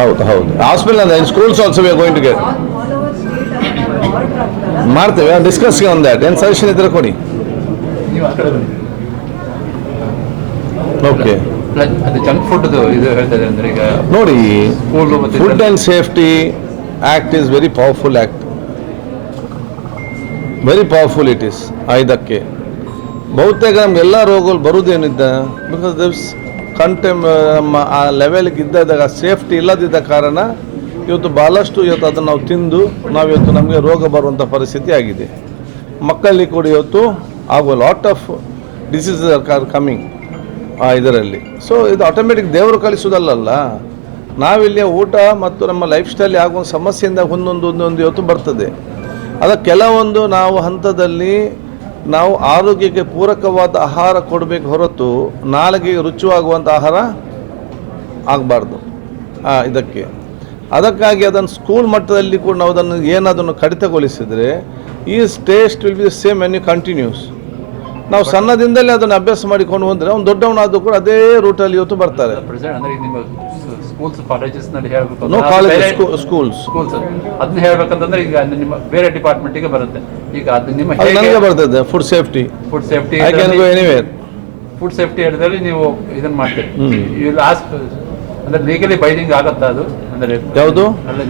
ಹೌದು ಹಾಸ್ಪಿಟಲ್ ಅಂದರೆ schools also we are going to get ಮಾಡ್ತೇವೆ ಡಿಸ್ಕಸ್ಗೆ ಒಂದು ದ್ಯಾಟ್ ಏನು ಸಜೆಷನ್ ಇದ್ರೆ ಕೊಡಿ. ಓಕೆ ಅದು ಜಂಕ್ ಫುಡ್ ಇದು ಹೇಳ್ತಾ ಇದ್ದಾರೆ ಅಂದರೆ ಈಗ ನೋಡಿ, food and safety act is very powerful act, very powerful it is. ಇದಕ್ಕೆ ಬಹುತೇಕ ನಮಗೆಲ್ಲ ರೋಗಗಳು ಬರುವುದೇನಿದ್ದ ಬಿಕಾಸ್ ದಿಸ್ ನಮ್ಮ ಆ ಲೆವೆಲ್ಗೆ ಇದ್ದಾಗ ಸೇಫ್ಟಿ ಇಲ್ಲದಿದ್ದ ಕಾರಣ ಇವತ್ತು ಭಾಳಷ್ಟು ಇವತ್ತು ಅದನ್ನು ನಾವು ತಿಂದು ನಾವಿವತ್ತು ನಮಗೆ ರೋಗ ಬರುವಂಥ ಪರಿಸ್ಥಿತಿ ಆಗಿದೆ. ಮಕ್ಕಳಿಗೆ ಕೂಡ ಇವತ್ತು ಆಗೋ lot of diseases are coming ಇದರಲ್ಲಿ. ಸೊ ಇದು ಆಟೋಮೆಟಿಕ್ ದೇವರು ಕಲಿಸೋದಲ್ಲ, ನಾವಿಲ್ಲಿ ಊಟ ಮತ್ತು ನಮ್ಮ ಲೈಫ್ ಸ್ಟೈಲ್ ಆಗುವ ಸಮಸ್ಯೆಯಿಂದ ಒಂದೊಂದು ಇವತ್ತು ಬರ್ತದೆ. ಅದಕ್ಕೆ ಕೆಲವೊಂದು ನಾವು ಹಂತದಲ್ಲಿ ನಾವು ಆರೋಗ್ಯಕ್ಕೆ ಪೂರಕವಾದ ಆಹಾರ ಕೊಡಬೇಕು ಹೊರತು ನಾಲಿಗೆಗೆ ರುಚಿಯಾಗುವಂಥ ಆಹಾರ ಆಗಬಾರ್ದು ಇದಕ್ಕೆ. ಅದಕ್ಕಾಗಿ ಅದನ್ನು ಸ್ಕೂಲ್ ಮಟ್ಟದಲ್ಲಿ ಕೂಡ ನಾವು ಅದನ್ನು ಕಡಿತಗೊಳಿಸಿದರೆ ಈ taste will be the same when you continues. ನಾವು ಸಣ್ಣದಿಂದಲೇ ಅದನ್ನು ಅಭ್ಯಾಸ ಮಾಡಿಕೊಂಡು ಬಂದರೆ ಅವ್ನು ದೊಡ್ಡವನಾದರೂ ಕೂಡ ಅದೇ ರೂಟಲ್ಲಿ ಇವತ್ತು ಬರ್ತಾರೆ. ನೋ ಕಾಲೇಜ್ ಸ್ಕೂಲ್ಸ್ ಅದನ್ನ ಹೇಳ್ಬೇಕಂತಂದ್ರೆ ಈಗ ನಿಮ್ಮ ಬೇರೆ ಡಿಪಾರ್ಟ್ಮೆಂಟಿಗೆ ಬರುತ್ತೆ. ಈಗ ಅದು ನಿಮ್ಮ ನನಗೆ ಬರ್ತದೆ food safety I can go anywhere. Food safety ಹೇಳಿದ್ರೆ ನೀವು ಇದನ್ನ ಮಾಡ್ತೀರಿ. ಅಂದ್ರೆ ಲೀಗಲಿ ಬೈಂಡಿಂಗ್ ಆಗುತ್ತಾ ಅದು? ಅಂದ್ರೆ ಯಾವುದು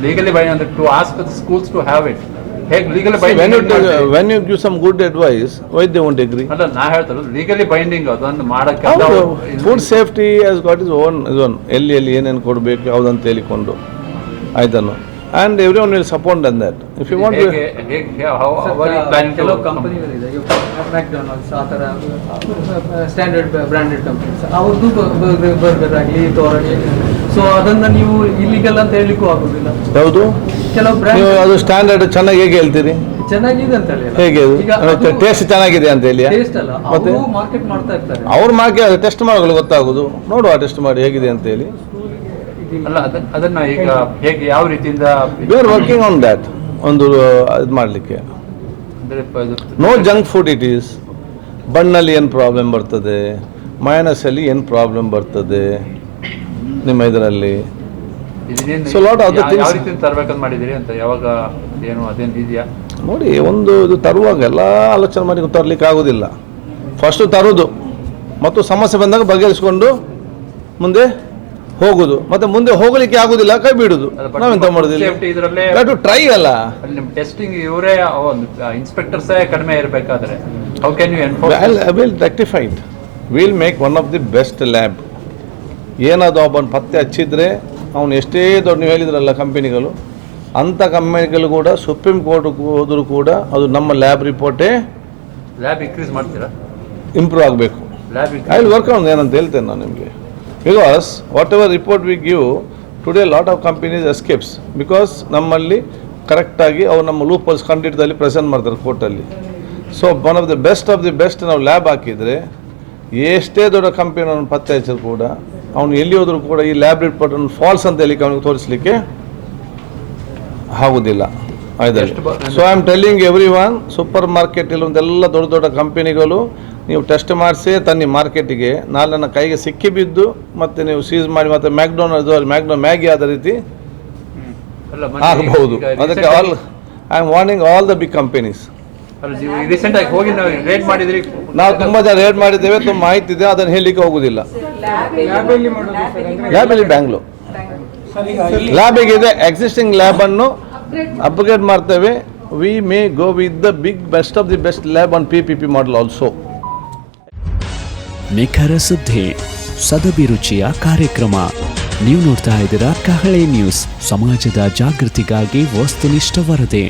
ಲೀಗಲಿ ಬೈಂಡಿಂಗ್ ಅಂದ್ರೆ to ask the schools to have it. ಹೇಗೆ legally binding? when you give some good advice, why they won't agree? ಅಲ್ಲ, ನಾ ಹೇಳ್ತಾರೆ ಲೀಗಲಿ ಬೈಂಡಿಂಗ್ ಅದನ್ನು ಮಾಡಕ್ಕೆ. Food safety has got is own ಎಲ್ಲಿ ಏನೇನು ಕೊಡಬೇಕು ಯಾವುದಂತ ಹೇಳಿಕೊಂಡು ಆಯ್ತನು. And everyone will support on that. If you want to... ಕೆಲವು ಕಂಪನಿಗಳಿದೆ, ಮ್ಯಾಕ್ಡೊನಾಲ್ಡ್ಸ್ ಆ ಥರ ಸ್ಟ್ಯಾಂಡರ್ಡ್ ಬ್ರ್ಯಾಂಡೆಡ್ ಕಂಪನೀಸ್, ಅವ್ರದ್ದು ಬರ್ಗರ್ ಆಗಲಿ ತೋರಣಿ. ಸೊ ಅದನ್ನು ನೀವು ಇಲ್ಲಿಗಲ್ ಅಂತ ಹೇಳಲಿಕ್ಕೂ ಆಗೋದಿಲ್ಲ. ಯಾವುದು ಕೆಲವು ಬ್ರ್ಯಾಂಡ್ ಅದು ಸ್ಟ್ಯಾಂಡರ್ಡ್ ಚೆನ್ನಾಗಿ ಹೇಗೆ ಹೇಳ್ತೀರಿ? ಚೆನ್ನಾಗಿದೆ ಅಂತ ಹೇಳಿ. ಹೇಗೆ ಟೇಸ್ಟ್ ಚೆನ್ನಾಗಿದೆ ಅಂತ ಹೇಳಿ? ಟೇಸ್ಟ್ ಅಲ್ಲ, ಅವರು ಮಾರ್ಕೆಟ್ ಮಾಡ್ತಾ ಇರ್ತಾರೆ. ಅವ್ರ ಮಾರ್ಕೆಟ್ ಟೆಸ್ಟ್ ಮಾಡೋದು ಗೊತ್ತಾಗೋದು, ನೋಡುವ ಟೆಸ್ಟ್ ಮಾಡಿ ಹೇಗಿದೆ ಅಂತ ಹೇಳಿ. ಅಲ್ಲ, ಅದನ್ನ ಈಗ ಹೇಗೆ ಯಾವ ರೀತಿಯಿಂದ we are working on that. ಒಂದು ಇದು ಮಾಡಲಿಕ್ಕೆ no junk food it is. ಬಣ್ಣಲ್ಲಿ ಏನು ಪ್ರಾಬ್ಲಮ್ ಬರ್ತದೆ, ಮೈನಸಲ್ಲಿ ಏನು ಪ್ರಾಬ್ಲಮ್ ಬರ್ತದೆ ನಿಮ್ಮ ಇದರಲ್ಲಿ. So lot of the things ಯಾವ ರೀತಿ ತರಬೇಕಂತ ಮಾಡಿದಿರಿ ಅಂತ ಯಾವಾಗ ಏನು ಅದೇನು ಇದೆಯಾ ನೋಡಿ. ಒಂದು ಇದು ತರುವಾಗ ಎಲ್ಲ ಆಲೋಚನೆ ಮಾಡಿ ತರಲಿಕ್ಕೆ ಆಗೋದಿಲ್ಲ. ಫಸ್ಟು ತರೋದು ಮತ್ತು ಸಮಸ್ಯೆ ಬಂದಾಗ ಬಗೆಹರಿಸ್ಕೊಂಡು ಮುಂದೆ ಹೋಗುದು, ಮತ್ತೆ ಮುಂದೆ ಹೋಗಲಿಕ್ಕೆ ಆಗುದಿಲ್ಲ ಕೈ ಬಿಡುದು. ನಾವೆಂತ ಮಾಡುದಿಲ್ಲ, ಟ್ರೈ ಅಲ್ಲ. ನಿಮ್ಮ ಟೆಸ್ಟಿಂಗ್ ಇವರೇ ಇನ್ಸ್ಪೆಕ್ಟರ್ಸ್ ಕಡಿಮೆ ಇರಬೇಕಾದ್ರೆ how can you enforce? I will rectify it. Will make one of the best lab. ಏನಾದರೂ ಒಬ್ಬನ ಪತ್ತೆ ಹಚ್ಚಿದ್ರೆ ಅವನು ಎಷ್ಟೇ ದೊಡ್ಡ, ನೀವು ಹೇಳಿದ್ರಲ್ಲ ಕಂಪನಿಗಳು, ಅಂಥ ಕಂಪನಿಗಳು ಕೂಡ ಸುಪ್ರೀಂ ಕೋರ್ಟ್ ಹೋದರೂ ಕೂಡ ಅದು ನಮ್ಮ ಲ್ಯಾಬ್ ರಿಪೋರ್ಟೇ. ಲ್ಯಾಬ್ ಇನ್ಕ್ರೀಸ್ ಮಾಡ್ತೀರಾ? ಇಂಪ್ರೂವ್ ಆಗಬೇಕು. ಐ ವಿಲ್ ವರ್ಕ್ ಆನ್ ಏನಂತ ಹೇಳ್ತೇನೆ ನಾನು ನಿಮಗೆ. Because whatever report we give today, lot of companies escapes because ನಮ್ಮಲ್ಲಿ ಕರೆಕ್ಟಾಗಿ ಅವ್ರು ನಮ್ಮ ಲೂಪ್ ಹೋಲ್ಸ್ ಕಂಡಿಡ್ದಲ್ಲಿ ಪ್ರೆಸೆಂಟ್ ಮಾಡ್ತಾರೆ ಕೋರ್ಟಲ್ಲಿ. So one of the best ನಾವು ಲ್ಯಾಬ್ ಹಾಕಿದರೆ ಎಷ್ಟೇ ದೊಡ್ಡ ಕಂಪನಿ ಅವನು ಪತ್ತೆ ಹಚ್ಚರು ಕೂಡ ಅವನು ಎಲ್ಲಿ ಹೋದರೂ ಕೂಡ ಈ ಲ್ಯಾಬ್ ರಿಪೋರ್ಟನ್ನು ಫಾಲ್ಸ್ ಅಂತ ಹೇಳಿ ಅವನಿಗೆ ತೋರಿಸಲಿಕ್ಕೆ ಆಗೋದಿಲ್ಲ. ಆಯ್ತಲ್ಲ. So I am telling every one, super ಮಾರ್ಕೆಟಲ್ಲಿ ಒಂದೆಲ್ಲ ದೊಡ್ಡ ಕಂಪನಿಗಳು ನೀವು ಟೆಸ್ಟ್ ಮಾಡಿಸಿ ತನ್ನಿ ಮಾರ್ಕೆಟಿಗೆ, ನಾಳೆ ನನ್ನ ಕೈಗೆ ಸಿಕ್ಕಿ ಬಿದ್ದು ಮತ್ತೆ ನೀವು ಸೀಸ್ ಮಾಡಿ ಮತ್ತೆ ಮ್ಯಾಗಿ ಆದ ರೀತಿ ಆಗಬಹುದು. ಅದಕ್ಕೆ I am warning all the big companies. ನಾವು ತುಂಬ ಜನ ರೇಡ್ ಮಾಡಿದ್ದೇವೆ, ತುಂಬ ಮಾಹಿತಿ ಇದೆ, ಅದನ್ನು ಹೇಳಲಿಕ್ಕೆ ಹೋಗುದಿಲ್ಲ. ಲ್ಯಾಬಲ್ಲಿ ಬ್ಯಾಂಗ್ಳೂರ್ ಲ್ಯಾಬಿಗೆ ಇದೆ. ಎಕ್ಸಿಸ್ಟಿಂಗ್ ಲ್ಯಾಬನ್ನು ಅಪ್ಗ್ರೇಡ್ ಮಾಡ್ತೇವೆ. We may go with the best of the best lab on PPP model also. ನಿಖರ ಸುದ್ದಿ, ಸದಭಿರುಚಿಯ ಕಾರ್ಯಕ್ರಮ. ನೀವು ನೋಡ್ತಾ ಇದ್ದೀರಾ ಕಹಳೆ ನ್ಯೂಸ್, ಸಮಾಜದ ಜಾಗೃತಿಗಾಗಿ ವಸ್ತುನಿಷ್ಠ ವರದಿ.